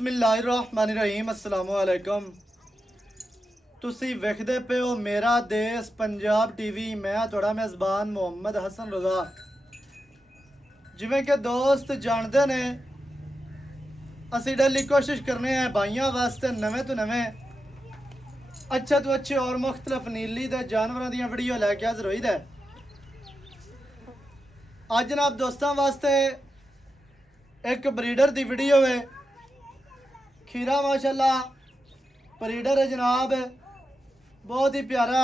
बिस्मिल्लाहिर्रहमानिर्रहीम अस्सलामु अलैकुम। ਤੁਸੀਂ ਵੇਖਦੇ ਪਏ ਹੋ ਮੇਰਾ ਦੇਸ਼ ਪੰਜਾਬ ਟੀਵੀ। ਮੈਂ ਤੁਹਾਡਾ ਮੇਜ਼ਬਾਨ ਮੁਹੰਮਦ ਹਸਨ ਰਜ਼ਾ। ਜਿਵੇਂ ਕਿ ਦੋਸਤ ਜਾਣਦੇ ਨੇ, ਅਸੀਂ ਡੇਲੀ ਕੋਸ਼ਿਸ਼ ਕਰਨੇ ਆ ਭਾਈਆਂ ਵਾਸਤੇ ਨਵੇਂ ਤੋਂ ਨਵੇਂ ਅੱਛੇ ਤੋਂ ਅੱਛੇ ਔਰ ਮੁxtਲਫ ਨੀਲੀ ਦੇ ਜਾਨਵਰਾਂ ਦੀਆਂ ਵੀਡੀਓ ਲੈ ਕੇ ਹਾਜ਼ਰ ਹੋਈਦਾ। ਅੱਜ ਜਨਾਬ ਦੋਸਤਾਂ ਵਾਸਤੇ ਇੱਕ ਬਰੀਡਰ ਦੀ ਵੀਡੀਓ है। खीरा माशाल्लाह ब्रीडर है जनाब, बहुत ही प्यारा,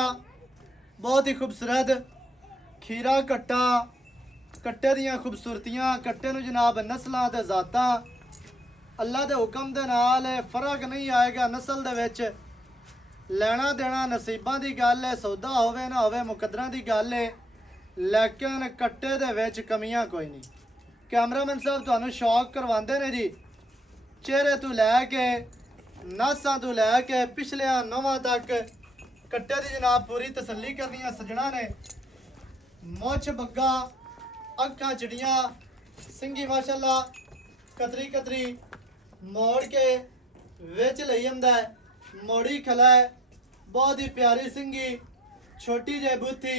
बहुत ही खूबसूरत खीरा कट्टा। कट्टे दियां खूबसूरतियां, कट्टे नूं जनाब नस्लां ते जातां अल्लाह दे हुक्म दे नाल फर्क नहीं आएगा नस्ल दे विच। लेना देना नसीबां दी गल है, सौदा होवे ना होवे मुकद्दरां दी गल है, लेकिन कट्टे दे विच कमियां कोई नहीं। कैमरामैन साहब तुहानूं शौक करवांदे ने जी। चेहरे तो लैके नासा तो लैके पिछलिया नौवां तक कट्टे की जनाब पूरी तसल्ली करनी सजना ने। मुछ बग्गा, अखा चिड़िया, सिंगी माशाल्लाह कतरी कतरी मोड़ के विच लई जांदा है। मोड़ी खला है, बहुत ही प्यारी सिंगी, छोटी जे बूथी,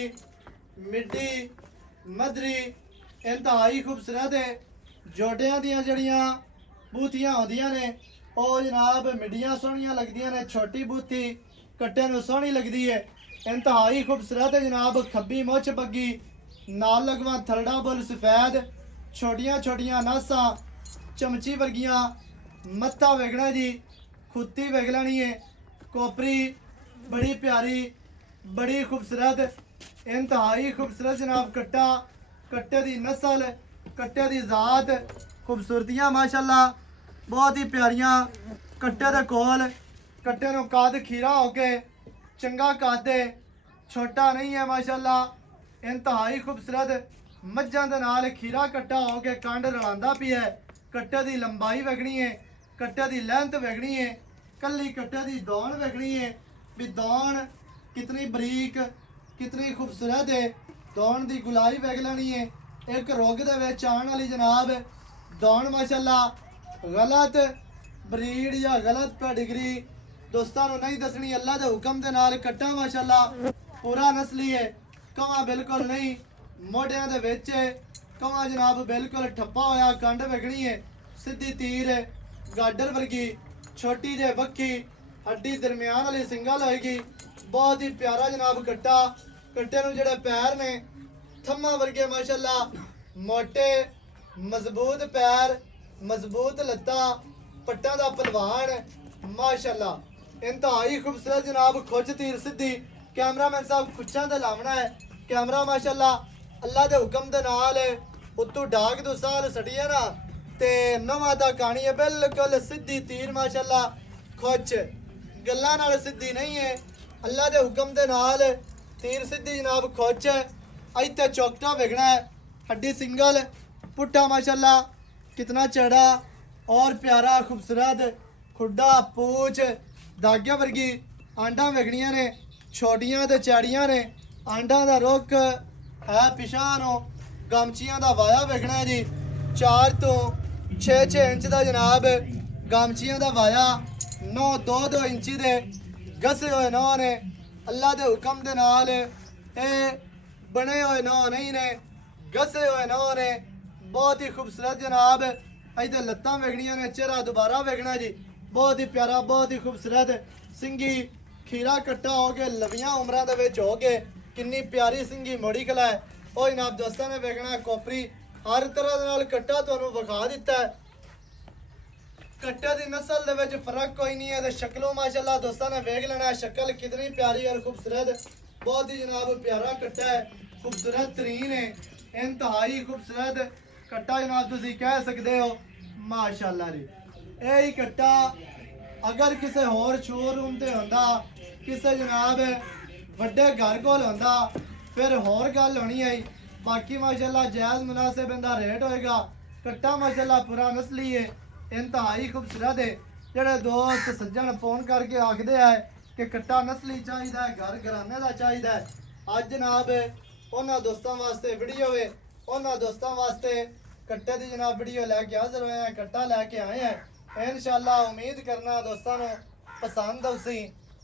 मिड्डी मदरी, इंतहाई खूबसूरत है। जोड़ियां दियां जड़ियां बूथियां होंदियां ने ਉਹ जनाब मिड्डियां सोहणियां लगदियां ने। छोटी बूथी कट्टे नूं सोहनी लगदी है, इंतहाई खूबसूरत है जनाब। खब्बी मुछ बग्गी नाल लगवा थलड़ा बुल सफेद, छोटियां छोटियां नासां चमची वर्गियां, मत्था वेगना जी, खुत्ती वेग लैनी है। कोपरी बड़ी प्यारी, बड़ी खूबसूरत, इंतहाई खूबसूरत जनाब कट्टा। कट्टे दी नस्ल, कट्टे दी जात, खूबसूरतियां माशाल्लाह बहुत ही प्यारियां। कट्टे दे कोल कट्टे नूं कद खीरा हो के चंगा कद है, छोटा नहीं है माशाल्लाह। इंतहाई खूबसूरत मज्जां दे नाल खीरा कट्टा हो के कंड रलांदा पिया है। कट्टे दी लंबाई वेखनी है, कट्टे दी लेंथ वेखनी है, कल्ली कट्टे दी दौड़ वेखनी है भी दौड़ कितनी बरीक कितनी खूबसूरत है। दौड़ दी गुलाई वेख लैनी है। एक रोग दे विच आउण वाली जनाब दौड़ माशाल्लाह गलत ब्रीड या गलत पेडिग्री दोस्तों नहीं दसनी। अल्लाह के हुक्म के नाल कट्टा माशाल्लाह पूरा नस्ली है। कवा बिल्कुल नहीं, मोढियां दे विच कवा जनाब बिल्कुल ठप्पा होया, कंड वेखनी है, सीधी तीर गाडर वर्गी, छोटी जे वक्की, हड्डी दरम्यान वाली सिंगल होएगी। बहुत ही प्यारा जनाब कट्टा। कट्टे नूं जेड़े पैर ने थम्मा वर्गे माशाल्लाह, मोटे मजबूत पैर, मजबूत लत्ता, पट्टा दा पलवान माशाल्लाह। इंतहाई खूबसूरत जनाब खुच तीर सीधी। कैमरामैन साहब खुच्चां ते लावना है कैमरा माशाल्लाह अल्लाह दे हुक्म दे नाल उत्तों डाक दो साल सटिया ना ते नवां दा कहानी है बिल्कुल सीधी तीर माशाल्लाह। खुच गल्लां नाल सीधी नहीं है, अल्लाह दे हुक्म दे नाल तीर सीधी जनाब खुच है। इत्थे चौकटा वेखना है, हड्डी सिंगल, पुट्ठा माशाल्लाह कितना चढ़ा और प्यारा खूबसूरत, खुड्डा पूछ धागे वर्गी आंडा वेखनियां ने, छोटियां ते चैड़ियां ने। आंडा दा रुख है पिछानो, गामचियां दा वाया वेखना है जी। 4 तो 6 इंच दा जनाब गामचियां दा वाया, 9 इंची दे घसे होए नौ ने। अल्लाह दे हुक्म दे नाल बने हुए नौ नहीं ने, घसे हुए नौ ने। बहुत ही खूबसूरत जनाब। इधर लत्तां वेखनियां ने, चेहरा दोबारा वेखना जी। बहुत ही प्यारा, बहुत ही खूबसूरत सिंगी खीरा कट्टा हो के लवियां उमरां दे विच हो के किन्नी प्यारी सिंगी मोड़ी खला है। ओ जनाब दोस्तां ने वेखना है कोपरी हर तरह दे नाल कट्टा तुहानूं विखा दित्ता है। कट्टे दी नस्ल दे विच फर्क कोई नहीं है ते शक्लों माशाल्लाह दोस्तां ने वेख लेना है शक्ल कितनी प्यारी और खूबसूरत। बहुत ही जनाब प्यारा कट्टा है, खूबसूरत तरीन है, इंतहाई खूबसूरत कट्टा जनाब तुसीं कह सकते हो माशाल्लाह जी। यही कट्टा अगर किसी होर शोरूम ते होंदा, किसी जनाब वड्डे घर कोल होंदा फिर होर गल होनी है। बाकी माशाल्लाह जायज़ मुनासिब इनका रेट होएगा। कट्टा माशाल्लाह पूरा नस्ली है, इंतहाई खूबसूरत है। जेड़े दोस्त सज्जन फोन करके आखते हैं कि कट्टा नस्ली चाहिए, घर घराने का चाहिए, अज जनाब उन्होंने दोस्तों वास्ते वीडियो है। उन्होंने दोस्तों वास्ते कट्टे की जनाब वीडियो लैके हाजिर होए हैं, कट्टा लैके आए हैं। ਇਨਸ਼ਾਅੱਲਾ ਉਮੀਦ ਕਰਨਾ ਦੋਸਤਾਂ ਨੂੰ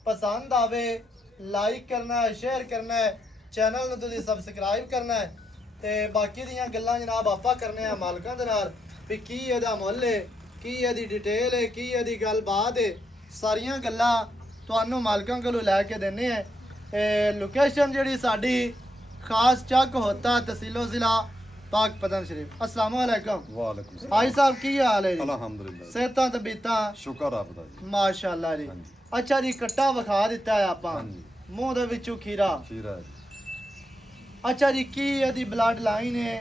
ਪਸੰਦ ਆਵੇ। ਲਾਈਕ ਕਰਨਾ ਹੈ, ਸ਼ੇਅਰ ਕਰਨਾ ਹੈ, ਚੈਨਲ ਨੂੰ ਤੁਸੀਂ ਸਬਸਕ੍ਰਾਈਬ ਕਰਨਾ ਹੈ ਤੇ ਬਾਕੀ ਦੀਆਂ ਗੱਲਾਂ ਜਨਾਬ ਆਪਾਂ ਕਰਨੇ ਆ ਮਾਲਕਾਂ ਦੇ ਨਾਲ ਵੀ ਕੀ ਇਹਦਾ ਮੁੱਲ ਹੈ, ਕੀ ਇਹਦੀ ਡਿਟੇਲ ਹੈ, ਕੀ ਇਹਦੀ ਗੱਲਬਾਤ ਹੈ, ਸਾਰੀਆਂ ਗੱਲਾਂ ਤੁਹਾਨੂੰ ਮਾਲਕਾਂ ਕੋਲੋਂ ਲੈ ਕੇ ਦਿੰਨੇ ਆ। ਲੋਕੇਸ਼ਨ ਜਿਹੜੀ ਸਾਡੀ ਖਾਸ ਚੱਕ ਹੋਤਾ ਤਹਿਸੀਲੋ ਜ਼ਿਲ੍ਹਾ पाक पतन शरीफ। अस्सलाम वालेकुम। वालेकुम सलाम। भाई साहब की हाल है जी? अल्हम्दुलिल्लाह। सेहतां तबीयतां शुक्र रब दा जी। माशाअल्लाह जी। ਹਾਂਜੀ। अच्छा जी कट्टा विखा दिता है ਆਪਾਂ ਹਾਂਜੀ। ਮੂੰਹ ਦੇ ਵਿੱਚੋਂ ਖੀਰਾ। खीरा है जी। ਅੱਛਾ ਜੀ ਕੀ ਇਹਦੀ ਬਲੱਡ ਲਾਈਨ ਹੈ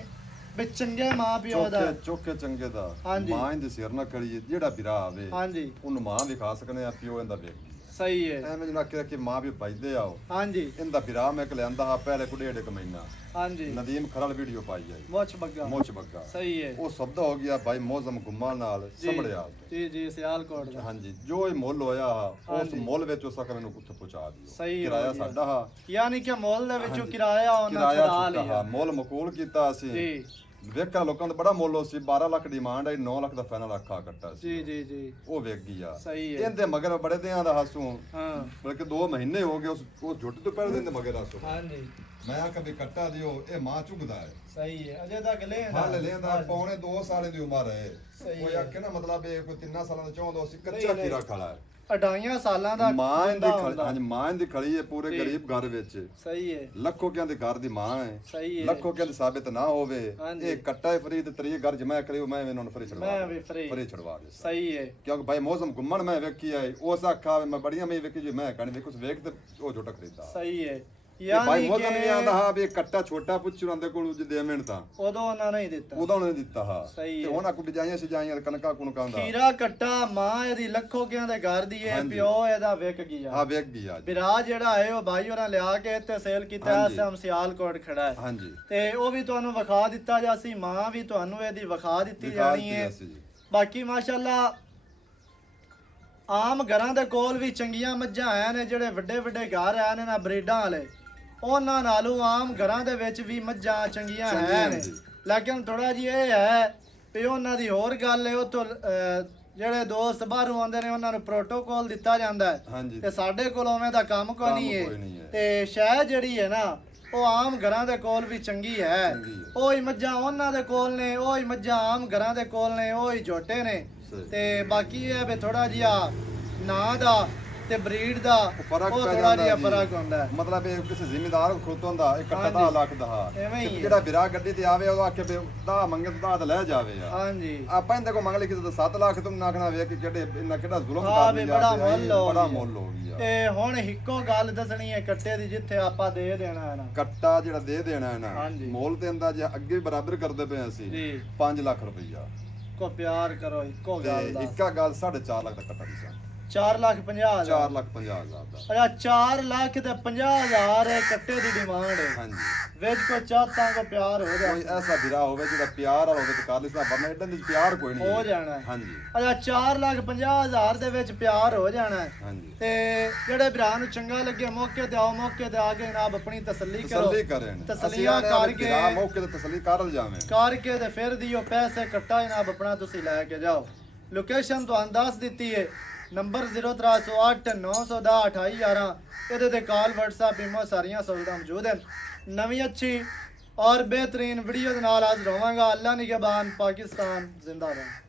ਵੀ ਚੰਗੇ ਮਾਂ ਪਿਓ ਦਾ? ਚੋਕੇ ਚੰਗੇ ਦਾ ਹਾਂਜੀ। ਮਾਂ ਦੇ ਸਿਰ ਨਾ ਖੜੀ ਜਿਹੜਾ ਵੀਰਾ ਆਵੇ ਹਾਂਜੀ ਉਹਨੂੰ ਮਾਂ ਵਿਖਾ ਸਕਨੇ ਆ, ਪਿਓ ਇਹਦਾ ਵੇਖ ਸਹੀ ਹੈ। ਐਵੇਂ ਜਨਾ ਕਿ ਮਾਂ ਵੀ ਭਜਦੇ ਆਓ। ਹਾਂਜੀ ਇਹਦਾ ਵੀਰਾ ਮੈਂ ਕ ਲਿਆਂਦਾ ਹਾਂ ਪਹਿਲੇ ਕੋ ਡੇਢ ਮਹੀਨਾ। ਹਾਂਜੀ ਨਦੀਮ ਖਰਲ ਵੀਡੀਓ ਪਾਈ ਆਈ ਮੁੱਛ ਬੱਗਾ। ਮੋਚ ਬੱਗਾ ਸਹੀ ਹੈ ਉਹ ਸ਼ਬਦ ਹੋ ਗਿਆ ਭਾਈ ਮੌਜ਼ਮ ਗੁਮਾ ਨਾਲ ਸੰਭੜਿਆ। ਜੀ ਜੀ ਸਿਆਲਕੋਟ ਦਾ। ਹਾਂਜੀ ਜੋ ਇਹ ਮੁੱਲ ਹੋਇਆ ਉਸ ਹਾਂਜੀ। ਮੁੱਲ ਵਿੱਚ ਉਸ ਮੈਨੂੰ ਕੁੱਥੇ ਪਹੁੰਚਾ ਦਿਓ। ਸਹੀ ਹੈ ਕਿਰਾਇਆ ਵਧੀਆ। ਸਾਡਾ ਹਾ ਯਾਨੀ ਕਿ ਮੁੱਲ ਦੇ ਵਿੱਚੋਂ ਕਿਰਾਇਆ ਉਹਨਾਂ ਕਿਰਾਇਆ ਛੁਡਾ ਛੁੱਟਾ ਲਿਆ। ਹਾ ਮੁੱਲ ਮਕੂਲ ਕੀਤਾ ਅਸੀਂ। ਜੀ ਵੇਖਿਆ ਲੋਕਾਂ ਦਾ ਬੜਾ ਮੁੱਲ ਸੀ। 12 ਲੱਖ ਡਿਮਾਂਡ ਆਈ, 9 ਲੱਖ ਦਾ ਫਾਈਨਲ ਆਖਾ ਕੱਟਾ ਸੀ। ਜੀ ਜੀ ਜੀ ਉਹ ਵੇਖ ਗਈ ਆ। ਸਹੀ ਹੈ। ਇਹਦੇ ਮਗਰ ਬੜੇ ਦਿਆਂ ਦਾ ਹਾਸੂ ਹਾਂ ਬਲਕਿ 2 ਮਹੀਨੇ ਹੋ ਗਏ ਉਸ ਝੁੱਟ ਤੋਂ ਪਹਿਲੇ ਦਿਨ ਦੇ ਮਗਰ ਹਾਸੂ। ਹਾਂਜੀ ਮੈਂ ਆ ਕਦੇ ਕੱਟਾ ਦਿਓ ਇਹ ਮਾਂ ਚੁਗਦਾ ਹੈ। ਸਹੀ ਹੈ। ਅਜੇ ਤੱਕ ਲੈ ਹਾਲ ਲੈਂਦਾ ਪੌਣੇ 2 ਸਾਲ ਦੀ ਉਮਰ ਹੈ। ਸਹੀ ਕੋਈ ਹੈ। ਆਖੇ ਨਾ ਮਤਲਬ ਇਹ ਕੋਈ 3 ਸਾਲਾਂ ਦਾ ਚਾਹੁੰਦਾ ਸੀ ਕੱਚਾ ਨਹੀਂ, ਨਹੀਂ। ਕੀਰਾ ਖੜਾ ਹੈ। ਅਡਾਈਆਂ ਸਾਲਾਂ ਦਾ ਮਾਂ ਦੀ ਬੰਦਾ ਖੜੀ ਹੁੰਦਾ। ਹਾਂਜੀ ਮਾਂ ਦੀ ਖੜੀ ਹੈ ਪੂਰੇ ਜੀ। ਗਰੀਬ ਘਰ ਵਿੱਚ। ਸਹੀ ਹੈ ਲੱਖੋ ਕਹਿੰਦੇ ਘਰ ਦੀ ਮਾਂ ਹੈ। ਸਹੀ ਹੈ। ਲੱਖੋ ਕਹਿੰਦੇ ਸਾਬਿਤ ਨਾ ਹੋਵੇ ਹਾਂਜੀ। ਇਹ ਕੱਟਾ ਫਰੀਦ ਤਰੀ ਘਰ ਜਮਾ ਕਰਿਓ ਮੈਂ ਇਹਨਾਂ ਨੂੰ ਫਰੀ ਛੜਵਾ ਮੈਂ ਵੀ free। ਫਰੀ ਛੜਵਾ ਦੇ ਸਹੀ ਹੈ ਕਿਉਂਕਿ ਭਾਈ ਮੌਸਮ ਘੁੰਮਣ ਮੈਂ ਵੇਖੀ ਆਏ ਉਸ ਆਖਾ ਮੈਂ ਬੜੀਆਂ ਮੈਂ ਵੇਖੀ ਜੀ ਮੈਂ ਕਹਣੀ ਵੇਖ ਉਸ ਵੇਖ ਤੇ ਉਹ ਝੋਟਾ ਖਰੀਦਾ। ਸਹੀ ਹੈ ਇਹ ਭਾਈ ਯਾਨੀ ਮੌਸਮ ਨਹੀਂ ਆਂਦਾ ਕਿ ਹਾਂ ਵੀ ਇਹ ਕੱਟਾ ਛੋਟਾ ਪੁੱਛੂ ਰੰਦੇ ਕੋਲ ਜੇ ਦੇ ਮਿੰਟ ਤਾਂ ਉਦੋਂ ਉਹਨਾਂ ਨੇ ਹੀ ਦਿੱਤਾ। ਉਦੋਂ ਉਹਨੇ ਦਿੱਤਾ ਹਾਂ ਸਹੀ ਤੇ ਹੈ। ਉਹਨਾਂ ਕੋ ਬਿਜਾਈਆਂ ਸਜਾਈਆਂ ਕਣਕਾ ਕੁਣਕਾਂ ਦਾ ਖੀਰਾ ਕੱਟਾ ਮਾਂ ਇਹਦੀ ਲੱਖੋ ਕਿਆਂ ਦੇ ਘਰ ਦੀ ਹੈ। ਹਾਂਜੀ। ਪਿਓ ਇਹਦਾ ਵਿਕ ਗਿਆ। ਹਾਂ ਵੇਖ ਗਈ ਅੱਜ। ਵਿਰਾ ਜਿਹੜਾ ਹੈ ਉਹ ਭਾਈ ਹੋਰਾਂ ਲਿਆ ਕੇ ਇੱਥੇ ਸੇਲ ਕੀਤਾ ਹਾਂਜੀ। ਸਮ ਸਿਆਲਕੋਟ ਖੜਾ ਹੈ ਹਾਂਜੀ ਤੇ ਉਹ ਵੀ ਤੁਹਾਨੂੰ ਵਿਖਾ ਦਿੱਤਾ ਜਾਸੀ। ਮਾਂ ਵੀ ਤੁਹਾਨੂੰ ਇਹਦੀ ਵਿਖਾ ਦਿੱਤੀ ਜਾਣੀ ਹੈ। ਬਾਕੀ ਮਾਸ਼ਾਅੱਲਾ ਆਮ ਘਰਾਂ ਦੇ ਕੋਲ ਵੀ ਚੰਗੀਆਂ ਮੱਝਾਂ ਆਇਆ ਨੇ ਜਿਹੜੇ ਵੱਡੇ ਵੱਡੇ ਘਰ ਆਏ ਨੇ ਨਾ ਬਰੀਡਾਂ ਵਾਲੇ ਉਹਨਾਂ ਨਾਲੋਂ ਆਮ ਘਰਾਂ ਦੇ ਵਿੱਚ ਵੀ ਮੱਝਾਂ ਚੰਗੀਆਂ ਹੈ ਨੇ। ਲੇਕਿਨ ਥੋੜਾ ਜਿਹਾ ਇਹ ਹੈ ਵੀ ਉਹਨਾਂ ਦੀ ਹੋਰ ਗੱਲ ਹੈ ਉਹ ਤੋਂ ਜਿਹੜੇ ਦੋਸਤ ਬਾਹਰੋਂ ਆਉਂਦੇ ਨੇ ਉਹਨਾਂ ਨੂੰ ਪ੍ਰੋਟੋਕਾਲ ਦਿੱਤਾ ਜਾਂਦਾ ਹੈ ਹਾਂਜੀ ਤੇ ਸਾਡੇ ਕੋਲ ਉਵੇਂ ਦਾ ਕੰਮ ਕੋਈ ਨਹੀਂ ਕੋਈ ਨਹੀਂ ਹੈ। ਹੈ। ਤੇ ਸ਼ਾਇਦ ਜਿਹੜੀ ਹੈ ਨਾ ਉਹ ਆਮ ਘਰਾਂ ਦੇ ਕੋਲ ਵੀ ਚੰਗੀ ਹੈ। ਚੰਗੀ ਹੈ। ਉਹ ਹੀ ਮੱਝਾਂ ਉਹਨਾਂ ਦੇ ਕੋਲ ਨੇ, ਉਹ ਹੀ ਮੱਝਾਂ ਆਮ ਘਰਾਂ ਦੇ ਕੋਲ ਨੇ, ਉਹ ਹੀ ਝੋਟੇ ਨੇ। ਸਹੀ। ਤੇ ਬਾਕੀ ਇਹ ਵੀ ਥੋੜਾ ਜਿਹਾ ਨਾਂ ਦਾ ਤੇ ਬਰੀਡ ਦਾ ਫਰਕ ਉਹ ਪੈ ਥੋੜਾ ਜਾਂਦਾ ਜਿਹਾ ਜੀ। ਫਰਕ ਹੁੰਦਾ ਹੈ। ਮਤਲਬ ਇਹ ਕਿਸੇ ਜ਼ਿਮੀਂਦਾਰ ਖੁਦ ਹੁੰਦਾ ਇਹ ਕੱਟਾ ਹਾਂਜੀ। 10 ਲੱਖ ਦਾ ਐਵੇਂ ਹੀ ਤੇ ਹੈ। ਜਿਹੜਾ ਵਿਰਾ ਗੱਡੀ ਤੇ ਆਵੇ ਉਹ ਆਖੇ ਵੀ 10 ਮੰਗੇ ਤਾਂ 10 ਲੈ ਜਾਵੇ ਆ। ਹਾਂਜੀ ਆਪਾਂ ਇਹਦੇ ਕੋ ਮੰਗ ਲਈ ਕਿਸੇ 7 ਲੱਖ ਤੁਮ ਨਾਖਣਾ ਵੇਖ ਕਿ ਕਿਹੜੇ ਇਹਨਾਂ ਕਿਹੜਾ ਜ਼ੁਲਮ ਹਾਂ ਕਰ ਵੀ ਲਿਆ ਬੜਾ ਤੇ ਆਈ ਮੁੱਲ ਹੋ ਬੜਾ ਗਿਆ। ਮੁੱਲ ਹੋ ਗਿਆ। ਤੇ ਹੁਣ ਇੱਕੋ ਗੱਲ ਦੱਸਣੀ ਹੈ ਕੱਟੇ ਦੀ ਜਿੱਥੇ ਆਪਾਂ ਦੇ ਦੇਣਾ ਹੈ ਨਾ। ਕੱਟਾ ਜਿਹੜਾ ਦੇ ਦੇਣਾ ਹੈ ਨਾ ਹਾਂਜੀ। ਮੁੱਲ ਤੇ ਅੰਦਾਜ਼ਾ ਅੱਗੇ ਵੀ ਬਰਾਬਰ ਕਰਦੇ ਪਏ ਅਸੀਂ ਜੀ 5 ਲੱਖ ਰੁਪਈਆ ਕੋ ਪਿਆਰ ਕਰੋ ਇੱਕੋ ਗੱਲ ਤੇ ਦਾ। ਇੱਕਾ ਗੱਲ 4.5 ਲੱਖ ਦਾ ਕੱਟਾ ਦੀ ਸਾਂ 4,50,000 4 ਲੱਖ 50,000 ਦਾ। ਅੱਛਾ 4,50,000 ਕੱਟੇ ਦੀ ਡਿਮਾਂਡ ਹੈ। ਹਾਂਜੀ ਵਿੱਚ ਕੋ ਚਾਹਤਾਂ ਕੋ ਪਿਆਰ ਹੋ ਜਾਏ ਕੋਈ ਐਸਾ ਵੀਰਾ ਹੋਵੇ ਜਿਹੜਾ ਪਿਆਰ ਵਾਲਾ ਹੋਵੇ ਤੇ ਕਰ ਲਿਸਾ ਵਰਨਾ ਇਦਾਂ ਦੀ ਪਿਆਰ ਕੋਈ ਨਹੀਂ ਹੋ ਜਾਣਾ ਹੈ। ਹਾਂਜੀ ਅੱਛਾ 4,50,000 ਦੇ ਵਿੱਚ ਪਿਆਰ ਹੋ ਜਾਣਾ ਹੈ। ਹਾਂਜੀ ਤੇ ਜਿਹੜੇ ਭਰਾ ਨੂੰ ਚੰਗਾ ਲੱਗੇ ਮੌਕੇ ਤੇ ਆਓ, ਮੌਕੇ ਤੇ ਆ ਕੇ ਜਨਾਬ ਆਪਣੀ ਤਸੱਲੀ ਕਰੋ। ਤਸੱਲੀ ਕरें ਤਸੱਲੀਆਂ ਕਰਕੇ ਮੌਕੇ ਤੇ ਤਸੱਲੀ ਕਰ ਜਾਵੇਂ ਕਰਕੇ ਤੇ ਫਿਰ ਦਿਓ ਪੈਸੇ ਕੱਟਾ ਜਨਾਬ ਆਪਣਾ ਤੁਸੀਂ ਲੈ ਕੇ ਜਾਓ। ਲੋਕੇਸ਼ਨ ਤੁਹਾਨੂੰ ਦੱਸ ਦਿੱਤੀ ਹੈ। ਨੰਬਰ 0308 910 2811 ਇਹਦੇ ਤੇ ਕਾਲ WhatsApp ਈਮੋ ਸਾਰੀਆਂ ਸਹੂਲਤਾਂ ਮੌਜੂਦ ਹਨ। ਨਵੀਂ ਅੱਛੀ ਔਰ ਬਿਹਤਰੀਨ ਵੀਡੀਓ ਦੇ ਨਾਲ ਹਾਜ਼ਰ ਹੋਵਾਂਗਾ। ਅੱਲਾ ਨਿਗਹਬਾਨ, ਪਾਕਿਸਤਾਨ ਜ਼ਿੰਦਾਬਾਦ।